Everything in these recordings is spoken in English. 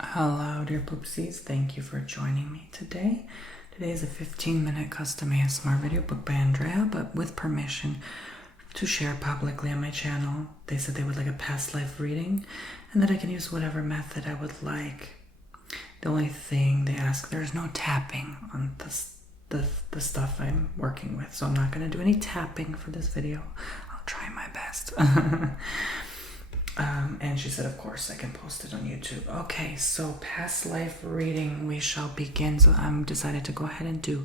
Hello, dear poopsies. Thank you for joining me today. Today is a 15-minute custom ASMR video booked by Andrea, but with permission to share publicly on my channel. They said they would like a past life reading and that I can use whatever method I would like. The only thing they ask, there's no tapping on the stuff I'm working with, so I'm not going to do any tapping for this video. I'll try my best. And she said, of course, I can post it on YouTube. Okay, so past life reading, we shall begin. So I'm decided to go ahead and do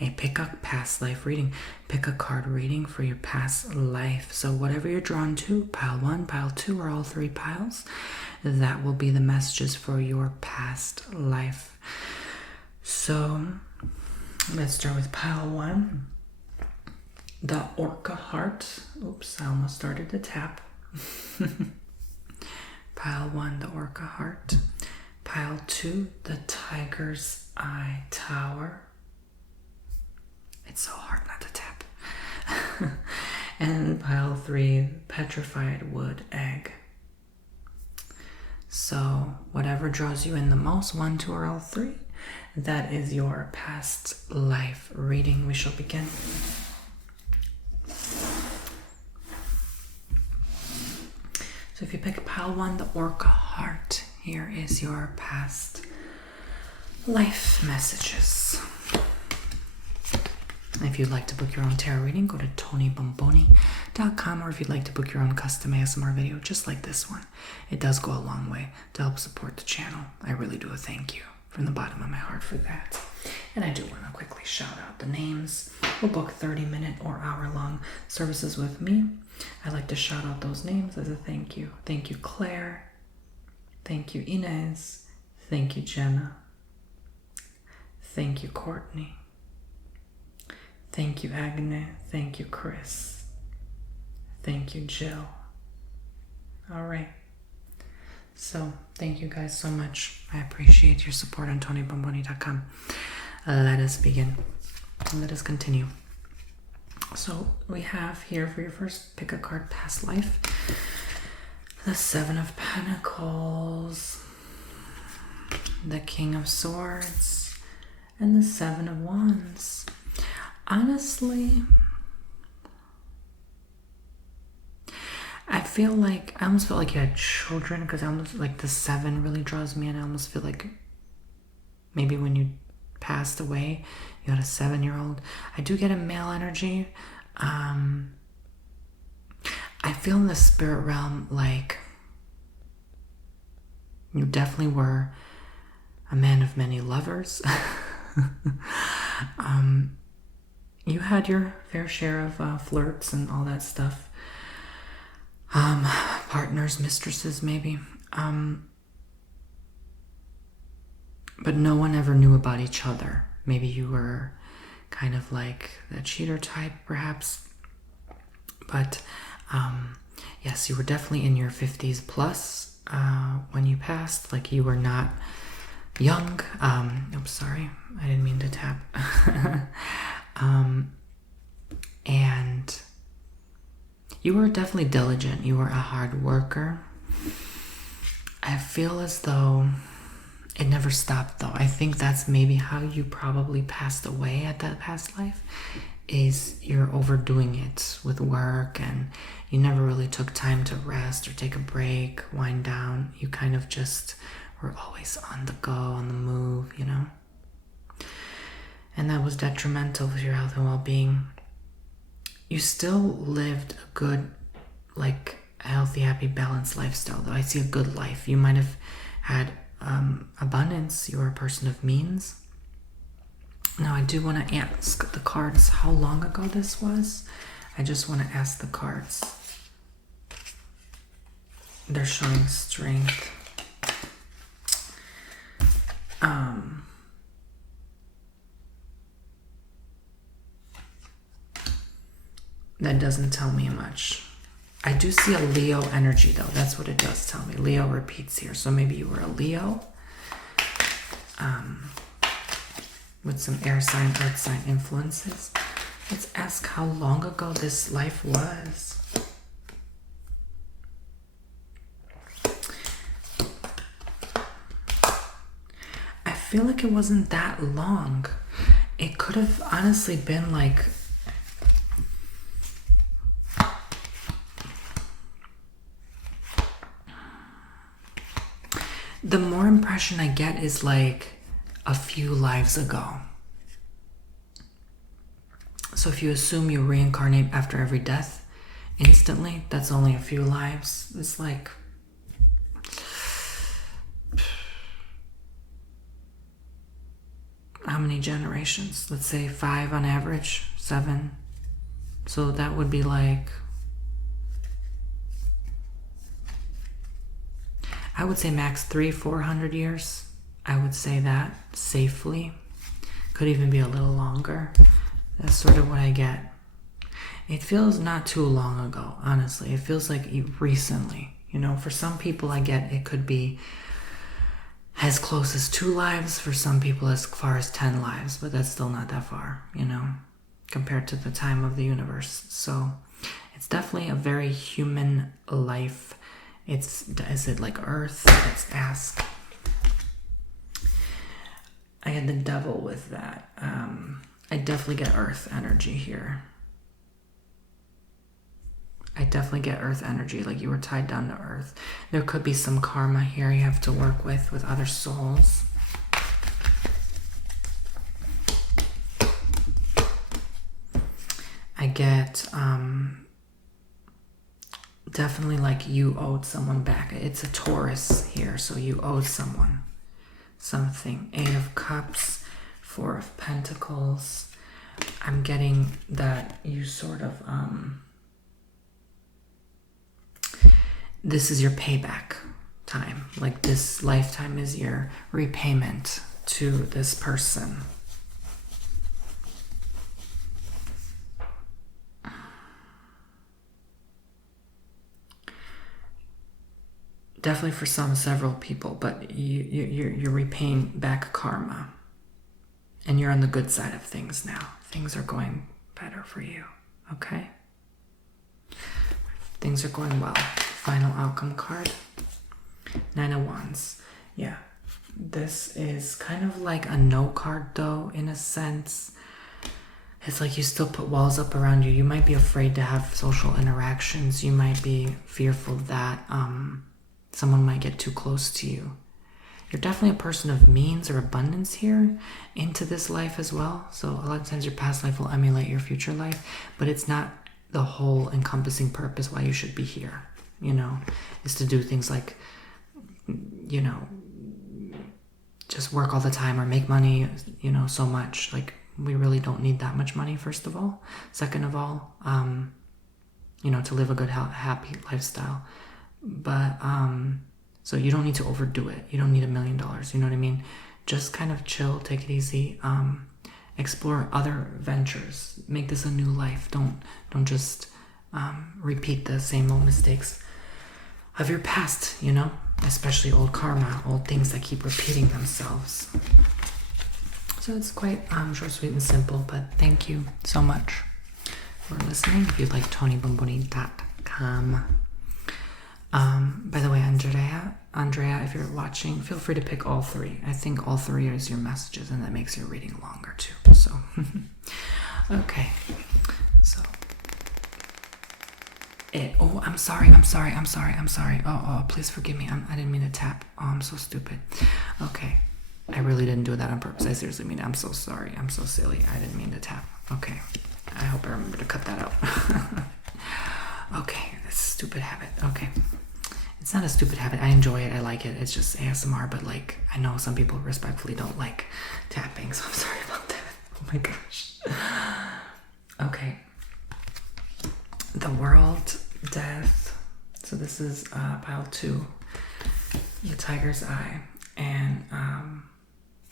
a pick a past life reading. Pick a card reading for your past life. So whatever you're drawn to, pile 1, pile 2, or all 3 piles, that will be the messages for your past life. So let's start with pile 1. The Orca heart. Oops, I almost started to tap. Pile 1, the Orca heart. Pile 2, the Tiger's Eye Tower. It's so hard not to tap. And pile 3, Petrified Wood Egg. So whatever draws you in the most, 1, 2, or all 3, that is your past life reading. We shall begin. So if you pick pile 1, the Orca heart, here is your past life messages. If you'd like to book your own tarot reading, go to TonyBomboni.com, or if you'd like to book your own custom ASMR video just like this one, it does go a long way to help support the channel. I really do a thank you from the bottom of my heart for that. And I do want to quickly shout out the names. We'll book 30-minute or hour-long services with me. I like to shout out those names as a thank you. Thank you, Claire. Thank you, Inez. Thank you, Jenna. Thank you, Courtney. Thank you, Agne. Thank you, Chris. Thank you, Jill. All right. So thank you guys so much. I appreciate your support on TonyBomboni.com. Let us begin. Let us continue. So we have here for your first pick a card past life, the 7 of Pentacles, the King of Swords, and the 7 of Wands. Honestly, I almost feel like you had children, because I almost like the 7 really draws me in. I almost feel like maybe when you passed away, you had a 7-year-old. I do get a male energy. I feel in the spirit realm like you definitely were a man of many lovers. You had your fair share of flirts and all that stuff. Partners, mistresses, maybe. But no one ever knew about each other. Maybe you were kind of like the cheater type, perhaps. But yes, you were definitely in your 50s plus when you passed. Like, you were not young. Oops, sorry. I didn't mean to tap. And you were definitely diligent. You were a hard worker. I feel as though it never stopped, though. I think that's maybe how you probably passed away at that past life, is you're overdoing it with work, and you never really took time to rest or take a break, wind down. You kind of just were always on the go, on the move, you know? And that was detrimental to your health and well-being. You still lived a good, like, healthy, happy, balanced lifestyle, though. I see a good life. You might have had abundance. You were a person of means. Now, I do want to ask the cards how long ago this was. I just want to ask the cards. They're showing strength. That doesn't tell me much. I do see a Leo energy, though. That's what it does tell me. Leo repeats here. So maybe you were a Leo. With some air sign, earth sign influences. Let's ask how long ago this life was. feel like it wasn't that long. It could have honestly been like... The more impression I get is like a few lives ago. So if you assume you reincarnate after every death instantly, that's only a few lives. It's like... How many generations? Let's say 5 on average, 7. So that would be like... I would say max 300-400 years. I would say that safely. Could even be a little longer. That's sort of what I get. It feels not too long ago, honestly. It feels like recently. You know, for some people I get it could be as close as 2 lives. For some people as far as 10 lives. But that's still not that far, you know, compared to the time of the universe. So it's definitely a very human life. Is it like Earth? Let's ask. I had the devil with that. I definitely get Earth energy here. I definitely get Earth energy, like you were tied down to Earth. There could be some karma here you have to work with other souls. I get definitely like you owed someone back. It's a Taurus here, so you owed someone something. 8 of Cups, 4 of Pentacles. I'm getting that you sort of this is your payback time. Like this lifetime is your repayment to this person. Definitely for some, several people, but you're repaying back karma. And you're on the good side of things now. Things are going better for you, okay? Things are going well. Final outcome card. 9 of Wands. Yeah. This is kind of like a no card though, in a sense. It's like you still put walls up around you. You might be afraid to have social interactions. You might be fearful that someone might get too close to you. You're definitely a person of means or abundance here into this life as well. So a lot of times your past life will emulate your future life, but it's not the whole encompassing purpose why you should be here, you know, is to do things like, you know, just work all the time or make money, you know, so much. Like, we really don't need that much money, first of all. Second of all, you know, to live a good, happy lifestyle. But, so you don't need to overdo it. You don't need $1 million. You know what I mean? Just kind of chill, take it easy. Explore other ventures. Make this a new life. Don't just repeat the same old mistakes of your past, you know? Especially old karma, old things that keep repeating themselves. So it's quite short, sweet, and simple, but thank you so much for listening. If you'd like, TonyBomboni.com. By the way, Andrea, if you're watching, feel free to pick all 3. I think all 3 is your messages, and that makes your reading longer too. So, okay. So, I'm sorry. Oh, please forgive me. I didn't mean to tap. Oh, I'm so stupid. Okay. I really didn't do that on purpose. I seriously mean it. I'm so sorry. I'm so silly. I didn't mean to tap. Okay. I hope I remember to cut that out. Okay. That's a stupid habit. Okay. It's not a stupid habit. I enjoy it. I like it. It's just ASMR, but like, I know some people respectfully don't like tapping, so I'm sorry about that. Oh my gosh. Okay. The World, Death. So this is pile 2. The Tiger's Eye. And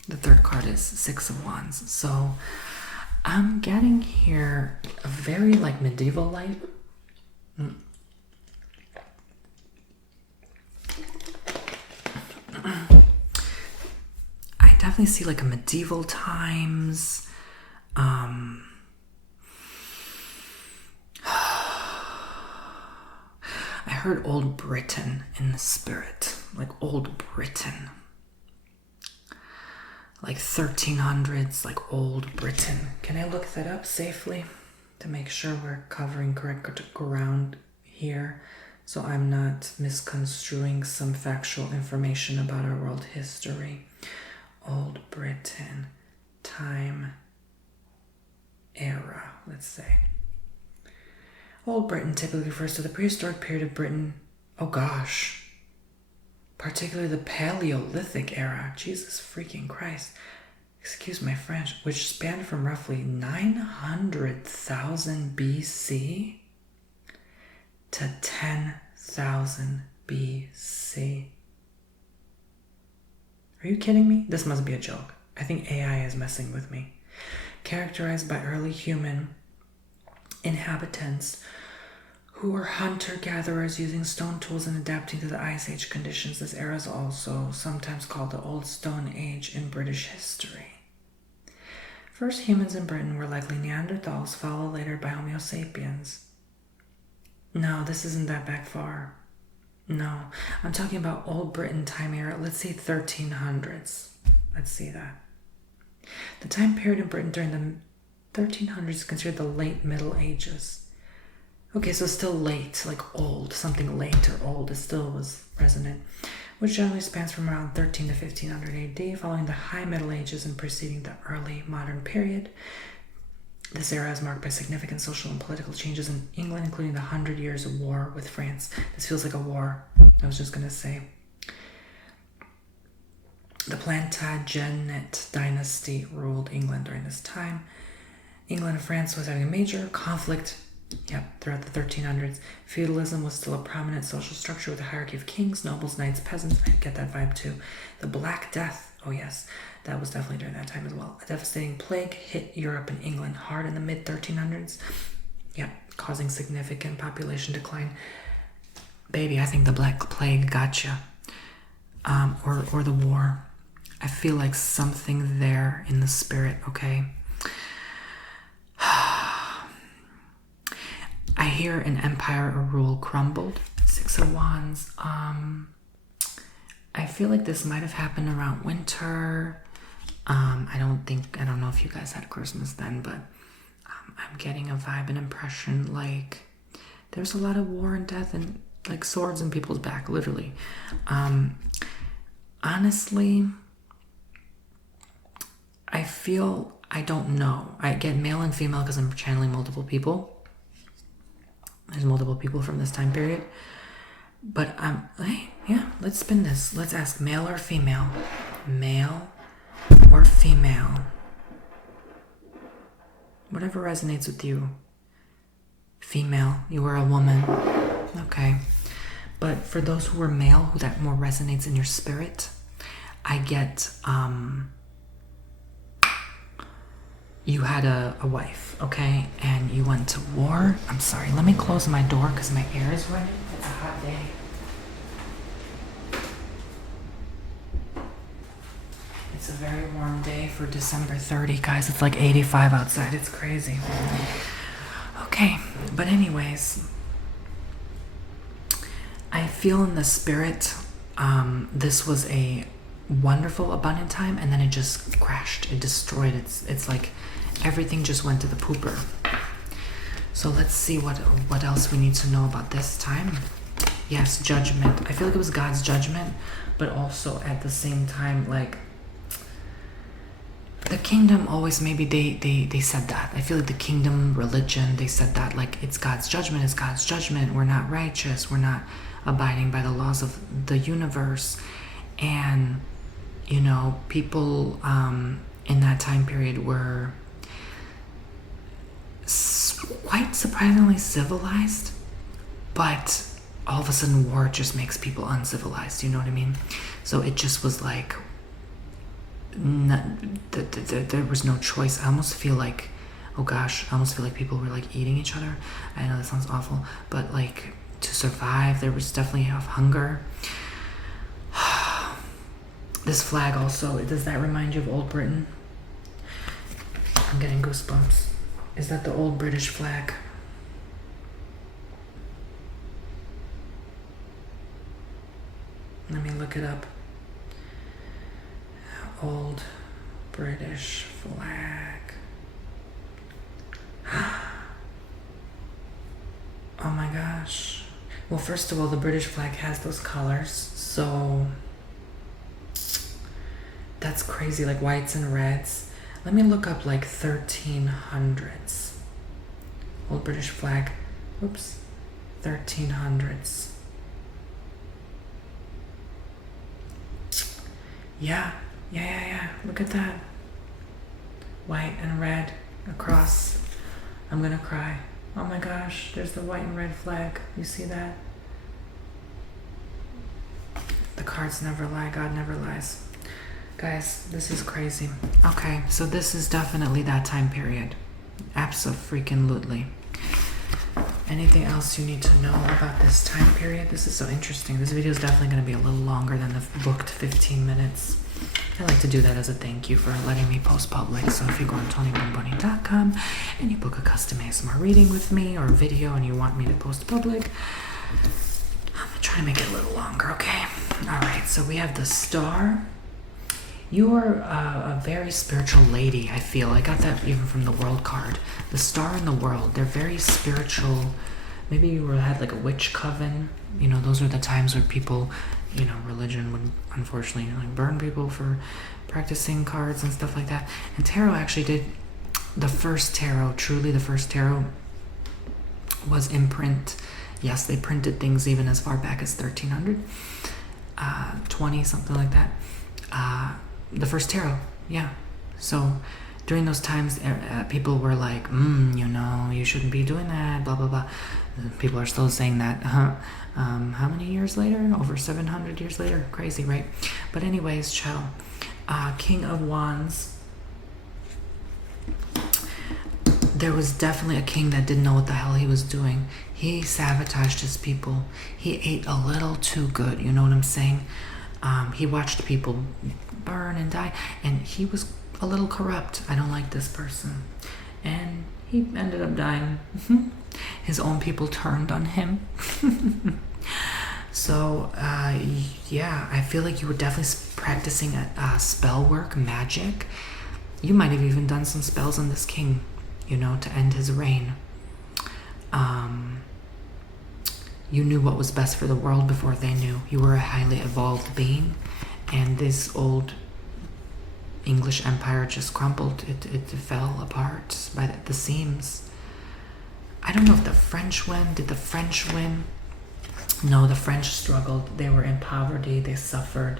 the third card is 6 of Wands. So I'm getting here a very like medieval life. I definitely see like a medieval times. I heard old Britain in the spirit, like old Britain. like 1300s, like old Britain. Can I look that up safely to make sure we're covering correct ground here, so I'm not misconstruing some factual information about our world history? Old Britain, time, era, let's say. Old Britain typically refers to the prehistoric period of Britain. Oh gosh. Particularly the Paleolithic era. Jesus freaking Christ. Excuse my French. Which spanned from roughly 900,000 BC to 10,000 BC. Are you kidding me? This must be a joke. I think AI is messing with me. Characterized by early human inhabitants who were hunter-gatherers using stone tools and adapting to the Ice Age conditions. This era is also sometimes called the Old Stone Age in British history. First humans in Britain were likely Neanderthals, followed later by Homo sapiens. No, this isn't that back far. No, I'm talking about Old Britain time era. Let's say 1300s. Let's see that. The time period in Britain during the 1300s is considered the late Middle Ages. Okay, so still late, like old, something late or old, it still was resonant, which generally spans from around 13 to 1500 AD, following the High Middle Ages and preceding the early modern period. This era is marked by significant social and political changes in England, including the 100 Years of War with France. This feels like a war, I was just going to say. The Plantagenet dynasty ruled England during this time. England and France was having a major conflict throughout the 1300s. Feudalism was still a prominent social structure with a hierarchy of kings, nobles, knights, peasants. I get that vibe too. The Black Death, oh yes, that was definitely during that time as well. A devastating plague hit Europe and England hard in the mid-1300s. Causing significant population decline. Baby, I think the Black Plague gotcha. Or the war. I feel like something there in the spirit, okay? I hear an empire or rule crumbled. Six of Wands. I feel like this might have happened around winter. I don't know if you guys had Christmas then, but I'm getting a vibe and impression like there's a lot of war and death and like swords in people's back, literally. Honestly, I don't know. I get male and female because I'm channeling multiple people. There's multiple people from this time period. But let's spin this. Let's ask male or female. Male or female. Whatever resonates with you. Female, you are a woman. Okay. But for those who are male, who that more resonates in your spirit, I get, you had a wife, okay? And you went to war. I'm sorry, let me close my door because my air is running. It's a hot day. It's a very warm day for December 30, guys. It's like 85 outside. It's crazy. Okay, but anyways, I feel in the spirit, this was a wonderful, abundant time, and then it just crashed. It destroyed. It's like everything just went to the pooper. So let's see what else we need to know about this time. Yes, judgment. I feel like it was God's judgment, but also at the same time, like the kingdom always, maybe they said that. I feel like the kingdom, religion, they said that like it's God's judgment, it's God's judgment. We're not righteous. We're not abiding by the laws of the universe. And people in that time period were quite surprisingly civilized, but all of a sudden war just makes people uncivilized, you know what I mean? So it just was like there was no choice. I almost feel like, oh gosh, I almost feel like people were like eating each other. I know that sounds awful, but like to survive, there was definitely enough hunger. This flag also, does that remind you of Old Britain? I'm getting goosebumps. Is that the old British flag? Let me look it up. Old British flag. Oh my gosh. Well, first of all, the British flag has those colors, so that's crazy, like whites and reds. Let me look up like 1300s. Old British flag. Oops. 1300s. Yeah. Look at that. White and red across. I'm gonna cry. Oh my gosh, there's the white and red flag. You see that? The cards never lie. God never lies. Guys, this is crazy. Okay, so this is definitely that time period. Abso-freaking-lutely. Anything else you need to know about this time period? This is so interesting. This video is definitely going to be a little longer than the booked 15 minutes. I like to do that as a thank you for letting me post public. So if you go on TonyBomboni.com and you book a custom ASMR reading with me or a video and you want me to post public, I'm going to try to make it a little longer, okay? Alright, so we have the Star. You are a very spiritual lady, I feel. I got that even from the World card. The Star and the World, they're very spiritual. Maybe you had like a witch coven. You know, those are the times where people, you know, religion would unfortunately like burn people for practicing cards and stuff like that. And tarot actually did, the first tarot, truly the first tarot was in print. Yes, they printed things even as far back as 1300, 20, something like that. The first tarot, yeah. So during those times, people were like, you know, you shouldn't be doing that, blah, blah, blah. People are still saying that. How many years later? Over 700 years later? Crazy, right? But anyways, ciao. King of Wands. There was definitely a king that didn't know what the hell he was doing. He sabotaged his people. He ate a little too good, you know what I'm saying? He watched people burn and die, and he was a little corrupt. I don't like this person. And he ended up dying. His own people turned on him. So, yeah, I feel like you were definitely practicing spell work, magic. You might have even done some spells on this king, you know, to end his reign. You knew what was best for the world before they knew. You were a highly evolved being, and this old English empire just crumbled. It fell apart by the seams. I don't know if the French win. Did the French win? No, the French struggled. They were in poverty. They suffered.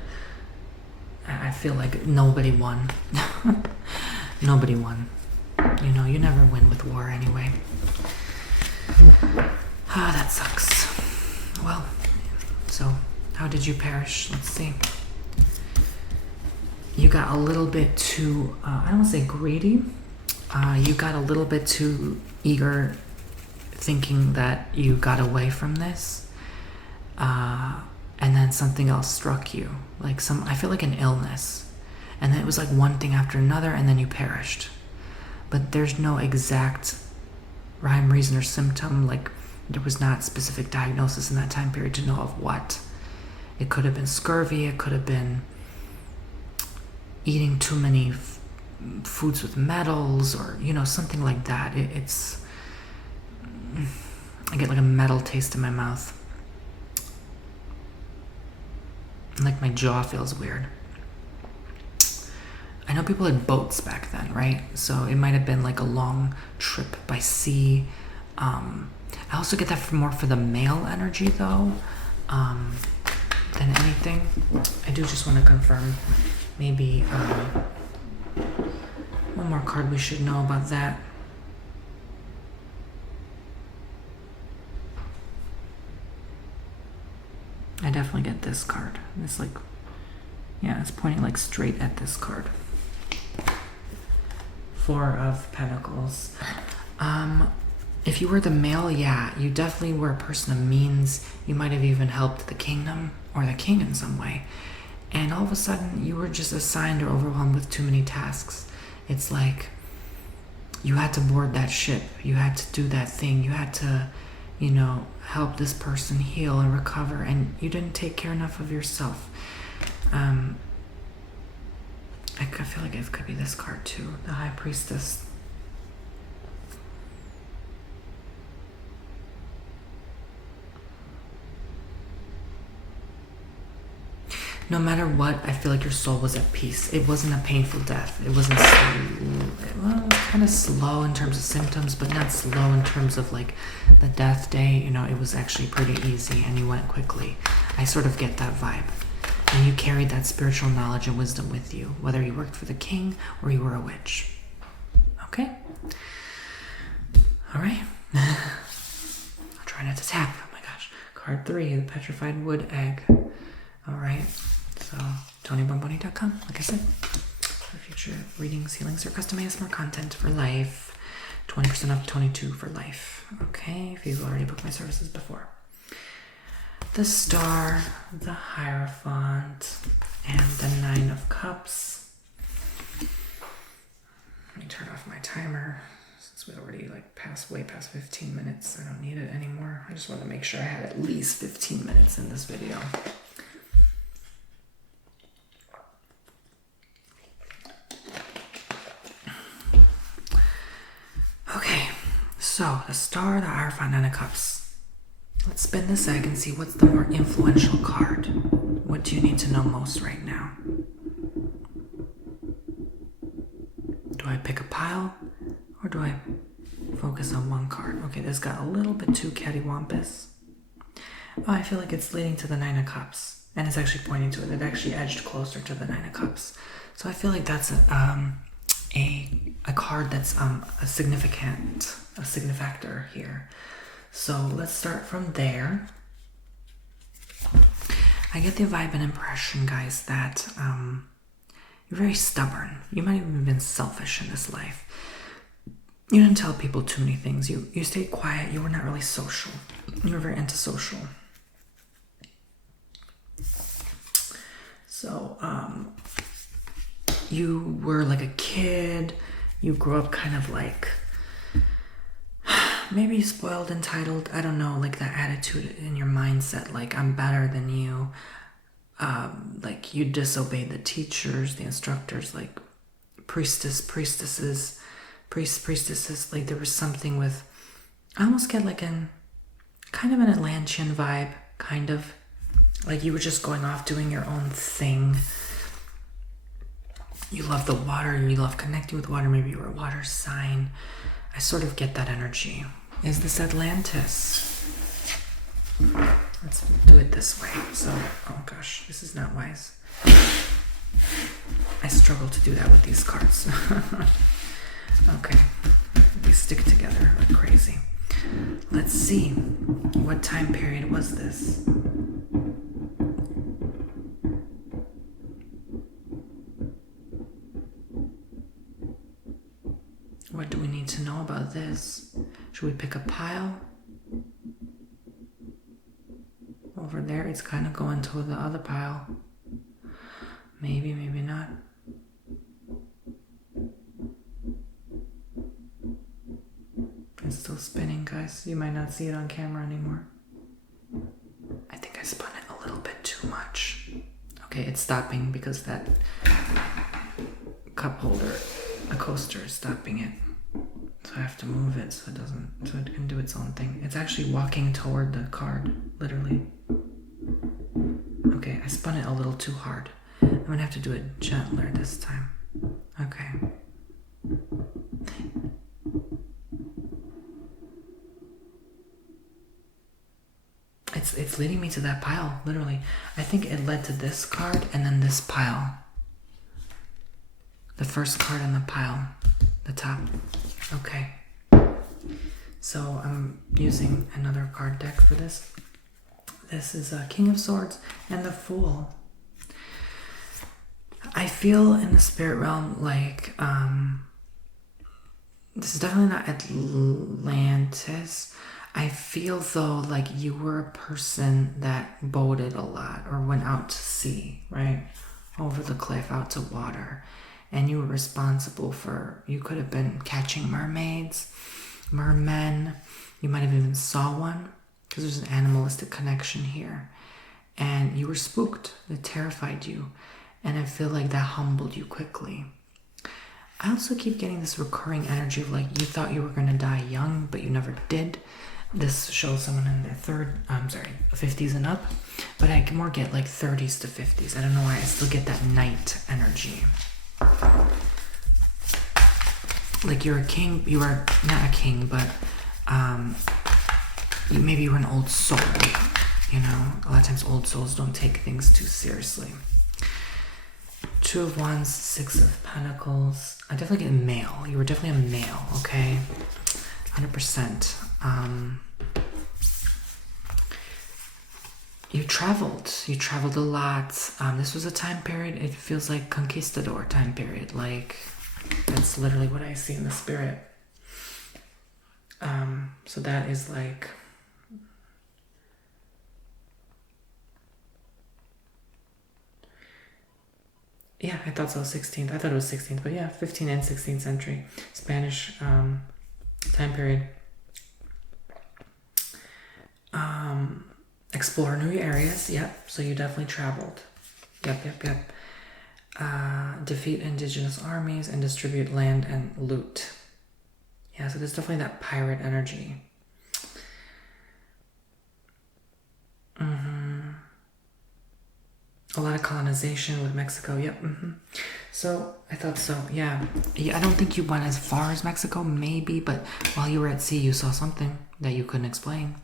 I feel like nobody won. Nobody won. You know, you never win with war anyway. Ah, that sucks. Well, so how did you perish? Let's see. You got a little bit too, I don't want to say greedy. You got a little bit too eager, thinking that you got away from this. And then something else struck you. Like I feel like an illness. And then it was like one thing after another, and then you perished. But there's no exact rhyme, reason, or symptom. Like, there was not specific diagnosis in that time period to know of what. It could have been scurvy. It could have been eating too many foods with metals, or, you know, something like that. It's I get like a metal taste in my mouth. Like my jaw feels weird. I know people had boats back then, right? So it might have been like a long trip by sea. I also get that more for the male energy, though, than anything. I do just want to confirm maybe one more card we should know about that. I definitely get this card. It's like, yeah, it's pointing like straight at this card. Four of Pentacles. If you were the male, yeah, you definitely were a person of means. You might have even helped the kingdom or the king in some way. And all of a sudden, you were just assigned or overwhelmed with too many tasks. It's like you had to board that ship. You had to do that thing. You had to, you know, help this person heal and recover. And you didn't take care enough of yourself. I I feel like it could be this card too, the High Priestess. No matter what, I feel like your soul was at peace. It wasn't a painful death. It wasn't well, it was kind of slow in terms of symptoms, but not slow in terms of like the death day. You know, it was actually pretty easy and you went quickly. I sort of get that vibe. And you carried that spiritual knowledge and wisdom with you, whether you worked for the king or you were a witch. Okay? All right. I'll try not to tap. Oh my gosh. Card 3, the Petrified Wood Egg. All right. So, TonyBomboni.com, like I said, for future readings, healings, or custom ASMR content for life. 20% off 22 for life. Okay, if you've already booked my services before. The Star, the Hierophant, and the 9 of Cups. Let me turn off my timer since we already way past 15 minutes. I don't need it anymore. I just want to make sure I had at least 15 minutes in this video. Okay, so the Star, the Hierophant, and the Cups. Let's spin this egg and see what's the more influential card. What do you need to know most right now? Do I pick a pile or do I focus on one card? Okay, this got a little bit too cattywampus. Oh, I feel like it's leading to the 9 of Cups, and it's actually pointing to it. It actually edged closer to the 9 of Cups. So I feel like that's a card that's a signifactor here. So let's start from there. I get the vibe and impression, guys, that you're very stubborn. You might have even been selfish in this life. You didn't tell people too many things. You stayed quiet. You were not really social. You were very antisocial. So you were like a kid. You grew up kind of like maybe spoiled, entitled, I don't know, like that attitude in your mindset, like I'm better than you. Like you disobeyed the teachers, the instructors, like priestesses, like there was something with, I almost get like kind of an Atlantean vibe, kind of. Like you were just going off doing your own thing. You love the water, you love connecting with water, maybe you were a water sign. I sort of get that energy. Is this Atlantis? Let's do it this way. So, oh gosh, this is not wise. I struggle to do that with these cards. Okay, we stick together like crazy. Let's see. What time period was this? What do we need to know about this? Should we pick a pile? Over there, it's kind of going to the other pile. Maybe, maybe not. It's still spinning, guys. You might not see it on camera anymore. I think I spun it a little bit too much. Okay, it's stopping because that cup holder, a coaster, is stopping it. So I have to move it so it can do its own thing. It's actually walking toward the card, literally. Okay, I spun it a little too hard. I'm gonna have to do it gentler this time. Okay. It's leading me to that pile, literally. I think it led to this card and then this pile. The first card in the pile, the top. Okay. So I'm using another card deck for this. This is a King of Swords and the Fool. I feel in the spirit realm like this is definitely not Atlantis. I feel though like you were a person that boated a lot or went out to sea, right? Over the cliff, out to water. And you were responsible for, you could have been catching mermaids, mermen. You might have even saw one because there's an animalistic connection here. And you were spooked. It terrified you. And I feel like that humbled you quickly. I also keep getting this recurring energy of like you thought you were going to die young, but you never did. This shows someone in their 50s and up. But I can more get like 30s to 50s. I don't know why I still get that knight energy. Like you're a king, you are not a king, but maybe you were an old soul. You know, a lot of times old souls don't take things too seriously. 2 of Wands, 6 of Pentacles. I definitely get a male. You were definitely a male, okay? 100%. You traveled a lot. This was a time period, it feels like conquistador time period. Like, that's literally what I see in the spirit. So that is like, yeah, I thought so, 16th. I thought it was 16th, but yeah, 15th and 16th century. Spanish time period. Explore new areas, yep. So you definitely traveled. Yep. Defeat indigenous armies and distribute land and loot. Yeah, so there's definitely that pirate energy. A lot of colonization with Mexico, yep. So I thought so, yeah. I don't think you went as far as Mexico, maybe, but while you were at sea, you saw something that you couldn't explain.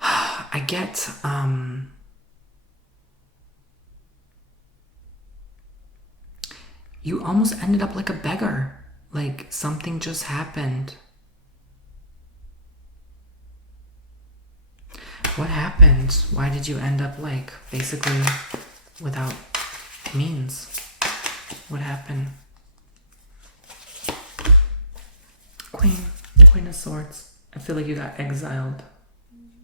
I get, you almost ended up like a beggar. Like something just happened. What happened? Why did you end up like basically without means? What happened? Queen of Swords. I feel like you got exiled.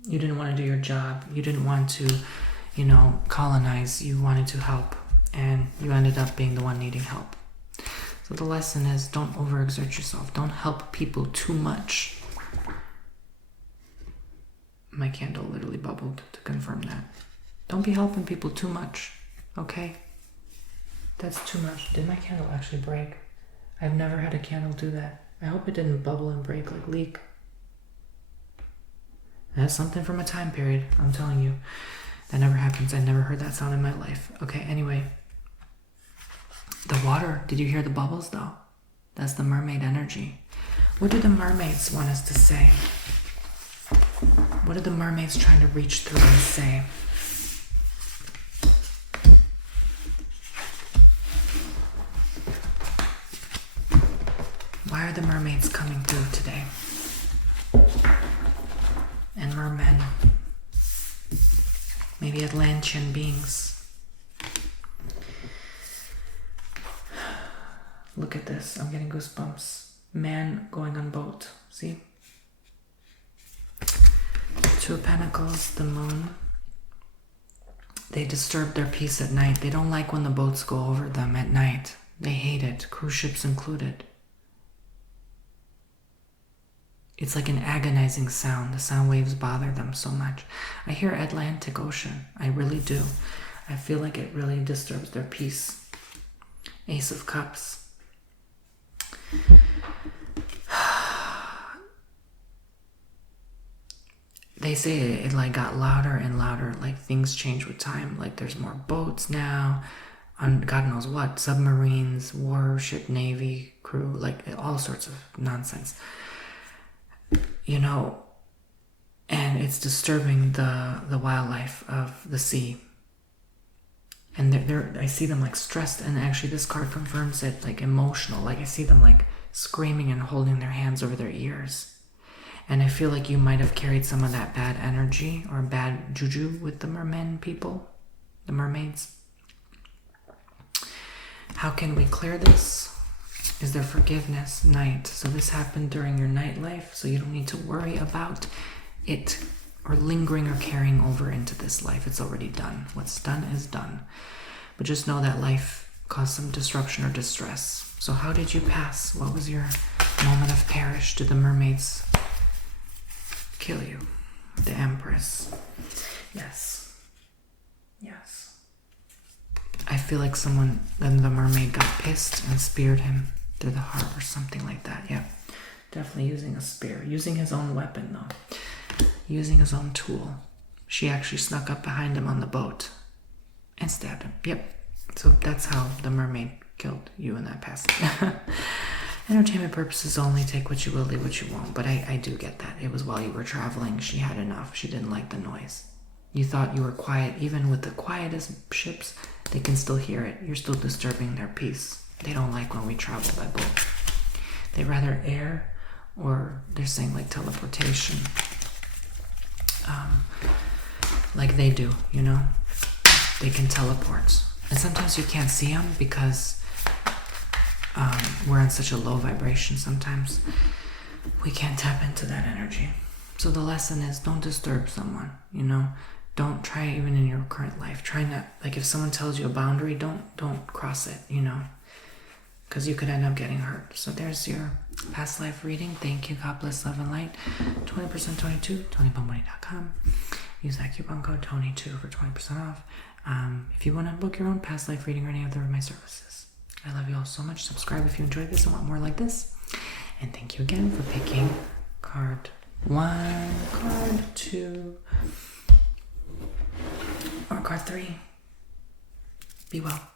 You didn't want to do your job. You didn't want to, colonize. You wanted to help. And you ended up being the one needing help. So the lesson is don't overexert yourself. Don't help people too much. My candle literally bubbled to confirm that. Don't be helping people too much. Okay? That's too much. Did my candle actually break? I've never had a candle do that. I hope it didn't bubble and break, like leak. That's something from a time period, I'm telling you. That never happens. I never heard that sound in my life. Okay, anyway. The water, did you hear the bubbles though? That's the mermaid energy. What do the mermaids want us to say? What are the mermaids trying to reach through and say? Why are the mermaids coming through today? And mermen. Maybe Atlantean beings. Look at this. I'm getting goosebumps. Man going on boat. See? 2 of Pentacles, the moon. They disturb their peace at night. They don't like when the boats go over them at night. They hate it, cruise ships included. It's like an agonizing sound. The sound waves bother them so much. I hear Atlantic Ocean. I really do. I feel like it really disturbs their peace. Ace of Cups. They say it like got louder and louder, like things change with time. Like there's more boats now, on God knows what, submarines, warship, navy, crew, like all sorts of nonsense. And it's disturbing the wildlife of the sea. And I see them like stressed, and actually this card confirms it, like emotional. Like I see them like screaming and holding their hands over their ears. And I feel like you might have carried some of that bad energy or bad juju with the mermen people, the mermaids. How can we clear this? Is there forgiveness? Night. So this happened during your nightlife, so you don't need to worry about it or lingering or carrying over into this life. It's already done. What's done is done. But just know that life caused some disruption or distress. So how did you pass? What was your moment of perish? Did the mermaids kill you? The Empress. Yes. feel like someone, then the mermaid got pissed and speared him through the heart or something like that. Yeah, definitely using a spear. Using his own weapon, though. Using his own tool. She actually snuck up behind him on the boat and stabbed him. Yep. So that's how the mermaid killed you in that passage. Entertainment purposes only. Take what you will, leave what you won't. But I do get that. It was while you were traveling. She had enough. She didn't like the noise. You thought you were quiet. Even with the quietest ships, they can still hear it. You're still disturbing their peace. They don't like when we travel by boat. They rather air, or they're saying like teleportation. Like they do, you know? They can teleport. And sometimes you can't see them because we're on such a low vibration sometimes. We can't tap into that energy. So the lesson is, don't disturb someone, you know? Don't try, even in your current life. Try not, like if someone tells you a boundary, don't cross it, you know? Because you could end up getting hurt. So there's your past life reading. Thank you. God bless, love, and light. 20% 22, TonyBomboni.com. Use that coupon code Tony2 for 20% off. If you want to book your own past life reading or any other of my services. I love you all so much. Subscribe if you enjoyed this and want more like this. And thank you again for picking card 1, card 2, or card 3. Be well.